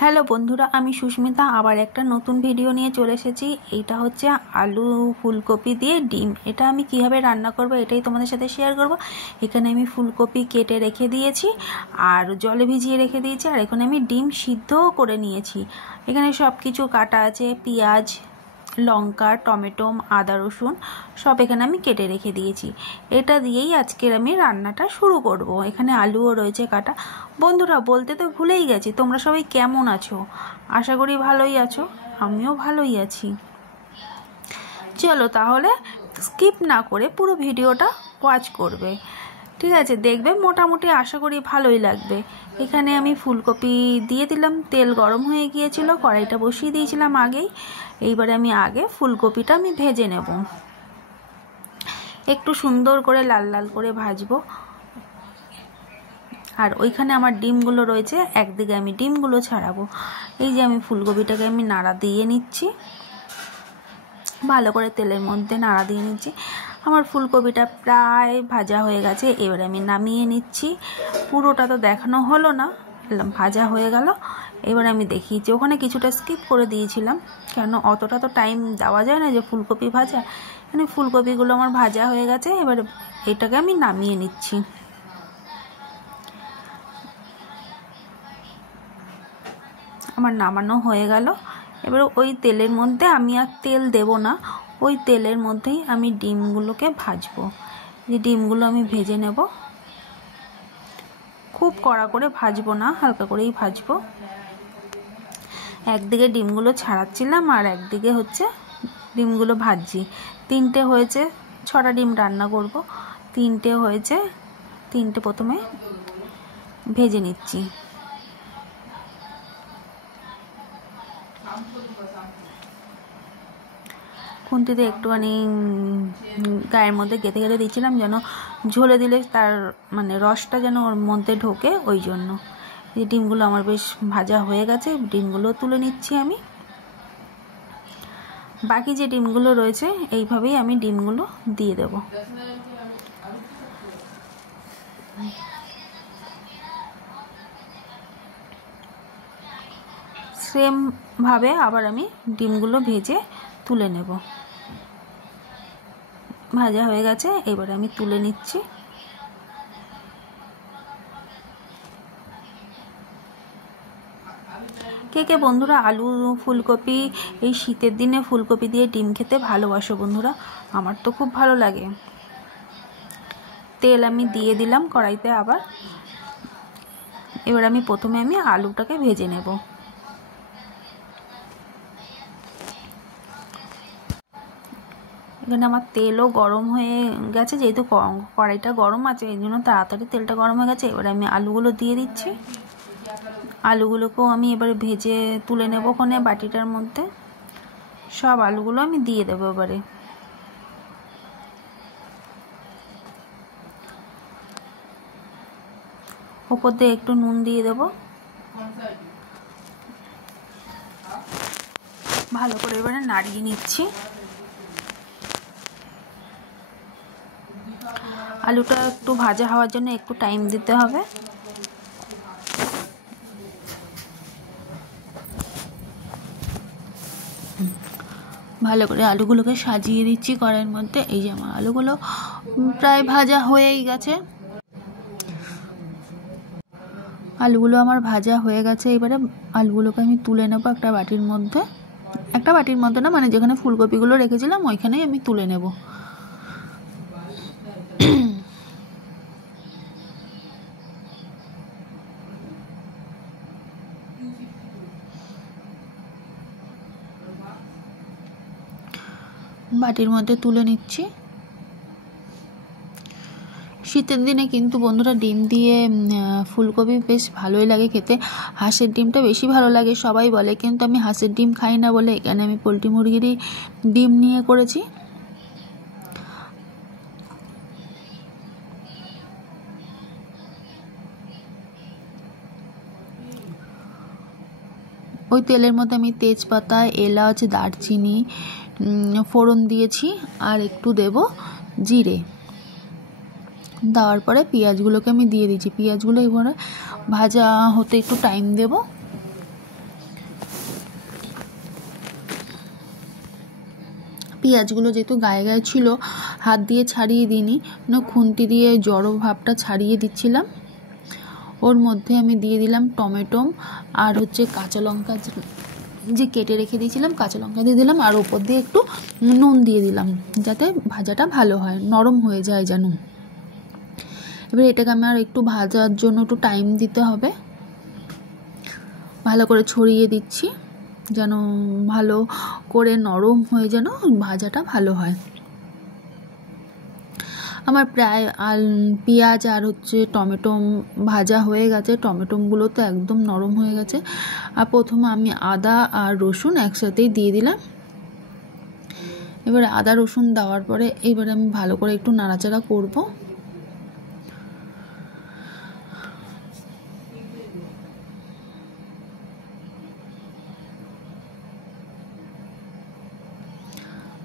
Hello বন্ধুরা, আমি সুস্মিতা আবার একটা নতুন ভিডিও নিয়ে চলে এসেছি। এটা হচ্ছে আলু ফুলকপি দিয়ে ডিম। এটা আমি কিভাবে রান্না করব এটাই তোমাদের সাথে শেয়ার করব। এখানে আমি ফুলকপি কেটে রেখে দিয়েছি আর জলে ভিজিয়ে রেখে দিয়েছি, আর এখানে আমি ডিম সিদ্ধও করে নিয়েছি। এখানে সব কিছু কাটা আছে, পেঁয়াজ, লঙ্কা, টমেটো, আদা, রসুন সব এখানে আমি কেটে রেখে দিয়েছি। এটা দিয়েই আজকের আমি রান্নাটা শুরু করব। এখানে আলুও রয়েছে কাটা। বন্ধুরা, বলতে তো ভুলেই গেছি, তোমরা সবাই কেমন আছো? আশা করি ভালোই আছো, আমিও ভালোই আছি। চলো তাহলে স্কিপ না করে পুরো ভিডিওটা ওয়াচ করবে, ঠিক আছে? দেখবে, মোটামুটি আশা করি ভালোই লাগবে। এখানে আমি ফুলকপি দিয়ে দিলাম, তেল গরম হয়ে গিয়েছিল, কড়াইটা বসিয়ে দিয়েছিলাম আগেই। এইবারে আমি আগে ফুলকপিটা আমি ভেজে নেব, একটু সুন্দর করে লাল লাল করে ভাজবো। আর ওইখানে আমার ডিমগুলো রয়েছে, একদিকে আমি ডিমগুলো ছাড়াবো। এই যে আমি ফুলকপিটাকে আমি নাড়া দিয়ে নিচ্ছি, ভালো করে তেলের মধ্যে নাড়া দিয়ে নিচ্ছি। আমার ফুলকপিটা প্রায় ভাজা হয়ে গেছে, এবার আমি নামিয়ে নিচ্ছি। পুরোটা তো দেখানো হলো না, ভাজা হয়ে গেল। এবার আমি দেখিয়েছি, ওখানে কিছুটা স্কিপ করে দিয়েছিলাম, কেন অতটা তো টাইম দেওয়া যায় না যে ফুলকপি ভাজা। মানে ফুলকপিগুলো আমার ভাজা হয়ে গেছে, এবার এটাকে আমি নামিয়ে নিচ্ছি। আমার নামানো হয়ে গেল। এবার ওই তেলের মধ্যে আমি আর তেল দেব না, ওই তেলের মধ্যেই আমি ডিমগুলোকে ভাজবো। যে ডিমগুলো আমি ভেজে নেব, খুব কড়া করে ভাজবো না, হালকা করেই ভাজবো। একদিকে ডিমগুলো ছাড়াচ্ছিলাম আর একদিকে হচ্ছে ডিমগুলো ভাজছি। 3টে হয়েছে, 6টা ডিম রান্না করব। 3টে হয়েছে, 3টে প্রথমে ভেজে নিচ্ছি। খুন্তিতে একটুখানি গায়ের মধ্যে গেঁথে গেঁথে দিচ্ছিলাম, যেন ঝোলে দিলে তার মানে রসটা যেন ওর মধ্যে ঢোকে, ওই জন্য। এই ডিমগুলো আমার বেশ ভাজা হয়ে গেছে, ডিমগুলো তুলে নিচ্ছি আমি। বাকি যে ডিমগুলো রয়েছে এইভাবেই আমি ডিমগুলো দিয়ে দেব। সেম ভাবে আবার আমি ডিমগুলো ভেজে তুলে নেব। ভাজা হয়ে গেছে, এবার আমি তুলে নিচ্ছি। কে কে বন্ধুরা আলু ফুলকপি এই শীতের দিনে ফুলকপি দিয়ে ডিম খেতে ভালোবাসো বন্ধুরা? আমার তো খুব ভালো লাগে। তেল আমি দিয়ে দিলাম কড়াইতে আবার। এবার আমি প্রথমে আলুটাকে ভেজে নেব। এখানে আমার তেলও গরম হয়ে গেছে, যেহেতু কড়াইটা গরম আছে এই জন্য তাড়াতাড়ি তেলটা গরম হয়ে গেছে। এবার আমি আলুগুলো দিয়ে দিচ্ছি। আলুগুলোকেও আমি এবারে ভেজে তুলে নেব ওখানে বাটিটার মধ্যে। সব আলুগুলো আমি দিয়ে দেবো এবারে। ওপর দিয়ে একটু নুন দিয়ে দেবো, ভালো করে এবারে নাড়িয়ে নিচ্ছি। আলুটা একটু ভাজা হওয়ার জন্য একটু টাইম দিতে হবে। ভালো করে আলুগুলোকে সাজিয়ে দিচ্ছি কড়াইয়ের মধ্যে। এই যে আমার আলুগুলো প্রায় ভাজা হয়েই গেছে। আলুগুলো আমার ভাজা হয়ে গেছে, এবারে আলুগুলোকে আমি তুলে নেব একটা বাটির মধ্যে। একটা বাটির মধ্যে না, মানে যেখানে ফুলকপিগুলো রেখেছিলাম ওইখানেই আমি তুলে নেব। বাটির মধ্যে তুলে নিচ্ছি। শীতের দিনে কিন্তু বন্ধুরা ডিম দিয়ে ফুলকপি বেশ ভালোই লাগে খেতে। হাঁসের ডিমটা বেশি ভালো লাগে সবাই বলে, কিন্তু আমি হাঁসের ডিম খাই না বলে এখানে আমি পোলট্রি মুরগিরই ডিম নিয়ে করেছি। ওই তেলের মধ্যে আমি তেজপাতা, এলাচ, দারচিনি ফোড়ন দিয়েছি, আর একটু দেব জিরে। দেওয়ার পরে পেঁয়াজগুলোকে আমি দিয়ে দিচ্ছি। পেঁয়াজগুলো এবারে ভাজা হতে একটু টাইম দেব। পেঁয়াজগুলো যেহেতু গায়ে গায়ে ছিল হাত দিয়ে ছাড়িয়ে দিইনি, খুন্তি দিয়ে জড়ো ভাবটা ছাড়িয়ে দিচ্ছিলাম। ওর মধ্যে আমি দিয়ে দিলাম টমেটো আর কাঁচা লঙ্কা যে কেটে রেখে দিয়েছিলাম, কাঁচা লঙ্কা দিয়ে দিলাম, আর ওপর দিয়ে একটু নুন দিয়ে দিলাম যাতে ভাজাটা ভালো হয়, নরম হয়ে যায় যেন। এবার এটাকে আমার একটু ভাজার জন্য একটু টাইম দিতে হবে। ভালো করে ছড়িয়ে দিচ্ছি যেন ভালো করে নরম হয়ে যেন ভাজাটা ভালো হয়। আমার প্রায় পেঁয়াজ আর টমেটো ভাজা হয়ে গেছে, টমেটোগুলো তো একদম নরম হয়ে গেছে। আর প্রথমে আমি আদা আর রসুন একসাথেই দিয়ে দিলাম। এবারে আদা রসুন দেওয়ার পরে এবারে আমি ভালো করে একটু নাড়াচাড়া করব।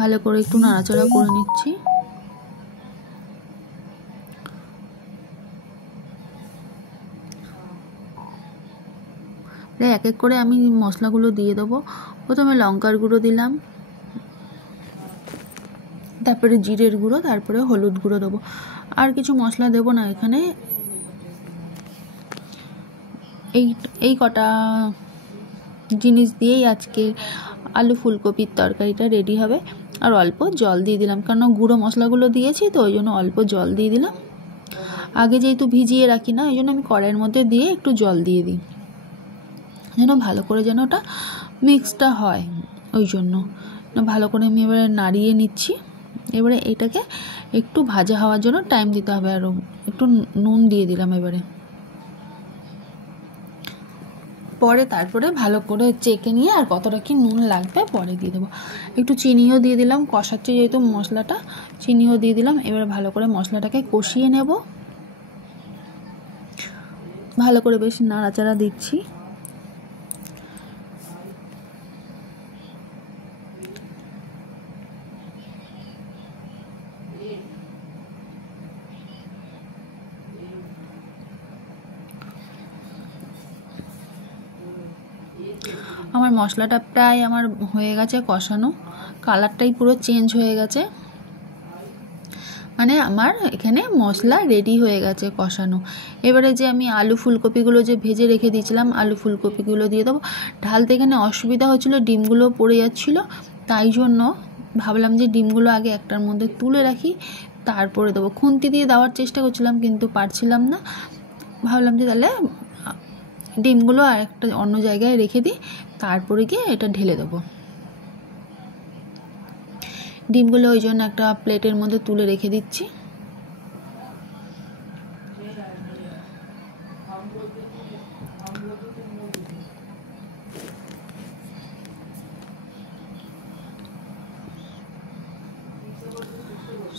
ভালো করে একটু নাড়াচাড়া করে নিচ্ছি। এক এক করে আমি মশলাগুলো দিয়ে দেবো। প্রথমে লঙ্কার গুঁড়ো দিলাম, তারপরে জিরের গুঁড়ো, তারপরে হলুদ গুঁড়ো দেবো। আর কিছু মশলা দেবো না এখানে। এই কটা জিনিস দিয়েই আজকে আলু ফুলকপির তরকারিটা রেডি হবে। আর অল্প জল দিয়ে দিলাম, কারণ গুঁড়ো মশলাগুলো দিয়েছি তো ওই জন্য অল্প জল দিয়ে দিলাম। আগে যেহেতু ভিজিয়ে রাখি না, ওই জন্য আমি কড়াইয়ের মধ্যে দিয়ে একটু জল দিয়ে দিই যেন ভালো করে যেন ওটা মিক্সটা হয়। ওই জন্য ভালো করে আমি এবারে নাড়িয়ে নিচ্ছি। এবারে এটাকে একটু ভাজা হওয়ার জন্য টাইম দিতে হবে। আরও একটু নুন দিয়ে দিলাম এবারে, পরে তারপরে ভালো করে চেখে নিয়ে আর কতটা কি নুন লাগবে পরে দিয়ে দেবো। একটু চিনিও দিয়ে দিলাম, কষাচ্ছি যেহেতু মশলাটা, চিনিও দিয়ে দিলাম। এবারে ভালো করে মশলাটাকে কষিয়ে নেব। ভালো করে বেশ নাড়াচাড়া দিচ্ছি। আমার মশলাটা প্রায় আমার হয়ে গেছে কষানো, কালারটাই পুরো চেঞ্জ হয়ে গেছে, মানে আমার এখানে মশলা রেডি হয়ে গেছে কষানো। এবারে যে আমি আলু ফুলকপিগুলো যে ভেজে রেখে দিয়েছিলাম, আলু ফুলকপিগুলো দিয়ে দেবো। ঢালতে এখানে অসুবিধা হচ্ছিলো, ডিমগুলো পড়ে যাচ্ছিলো, তাই জন্য ভাবলাম যে ডিমগুলো আগে একটার মধ্যে তুলে রাখি তারপরে দেবো। খুন্তি দিয়ে দেওয়ার চেষ্টা করছিলাম কিন্তু পারছিলাম না, ভাবলাম যে তাহলে ডিমগুলো আর একটা অন্য জায়গায় রেখে দিই, তারপরে গিয়ে এটা ঢেলে দেবো। ডিমগুলো ওই জন্য একটা প্লেটের মধ্যে তুলে রেখে দিচ্ছি।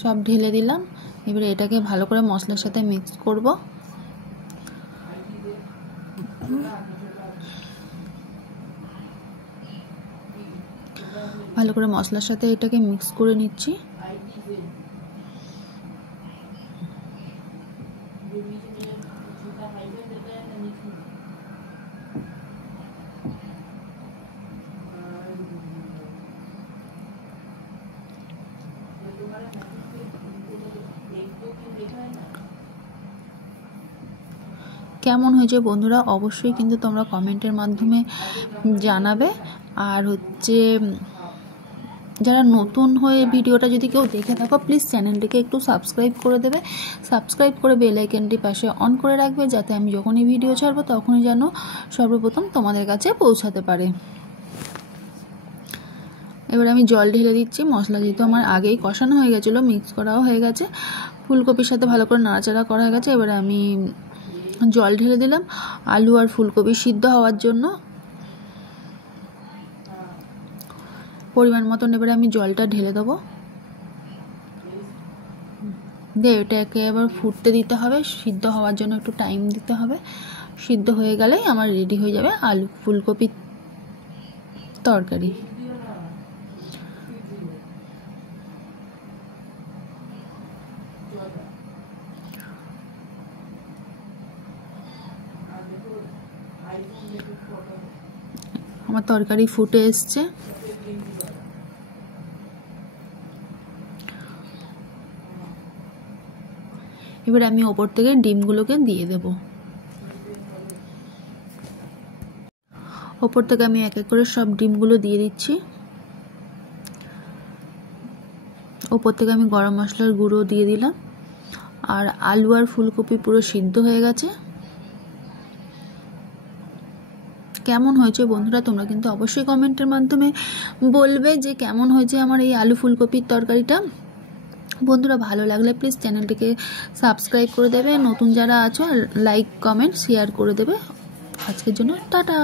সব ঢেলে দিলাম। এবারে এটাকে ভালো করে মশলার সাথে মিক্স করব। ভালো করে মশলার সাথে এটাকে মিক্স করে নিচ্ছি। কেমন হয়েছে বন্ধুরা অবশ্যই কিন্তু তোমরা কমেন্টের মাধ্যমে জানাবে। আর যারা নতুন হয়ে ভিডিওটা যদি কেউ দেখে থাকো প্লিজ চ্যানেলটিকে একটু সাবস্ক্রাইব করে দেবে, সাবস্ক্রাইব করে বেল আইকনটি পাশে অন করে রাখবে যাতে আমি যখনই ভিডিও ছাড়বো তখনই যেন সর্বপ্রথম তোমাদের কাছে পৌঁছাতে পারে। এবার আমি জল ঢেলে দিচ্ছি। মশলা যেহেতু আমার আগেই কষানো হয়ে গেছিলো, মিক্স করাও হয়ে গেছে, ফুলকপির সাথে ভালো করে নাড়াচাড়া করা হয়ে গেছে। এবারে আমি জল ঢেলে দিলাম আলু আর ফুলকপি সিদ্ধ হওয়ার জন্য পরিমাণ মতন। এবারে আমি জলটা ঢেলে দেবো, দিয়ে এটাকে আবার ফুটতে দিতে হবে, সিদ্ধ হওয়ার জন্য একটু টাইম দিতে হবে। সিদ্ধ হয়ে গেলেই আমার রেডি হয়ে যাবে আলু ফুলকপির তরকারি। আমার তরকারি ফুটে এসছে। এবার আমি ওপর থেকে ডিমগুলোকে দিয়ে দেব। ওপর থেকে আমি এক এক করে সব ডিমগুলো দিয়ে দিচ্ছি। ওপর থেকে আমি গরম মশলার গুঁড়ো দিয়ে দিলাম। আর আলু আর ফুলকপি পুরো সিদ্ধ হয়ে গেছে। কেমন হয়েছে বন্ধুরা তোমরা কিন্তু অবশ্যই কমেন্টের মাধ্যমে বলবে যে কেমন হয়েছে আমার এই আলু ফুলকপির তরকারিটা। বন্ধুরা ভালো লাগলে প্লিজ চ্যানেলটিকে সাবস্ক্রাইব করে দেবে, নতুন যারা আছো লাইক কমেন্ট শেয়ার করে দেবে। আজকের জন্য টাটা।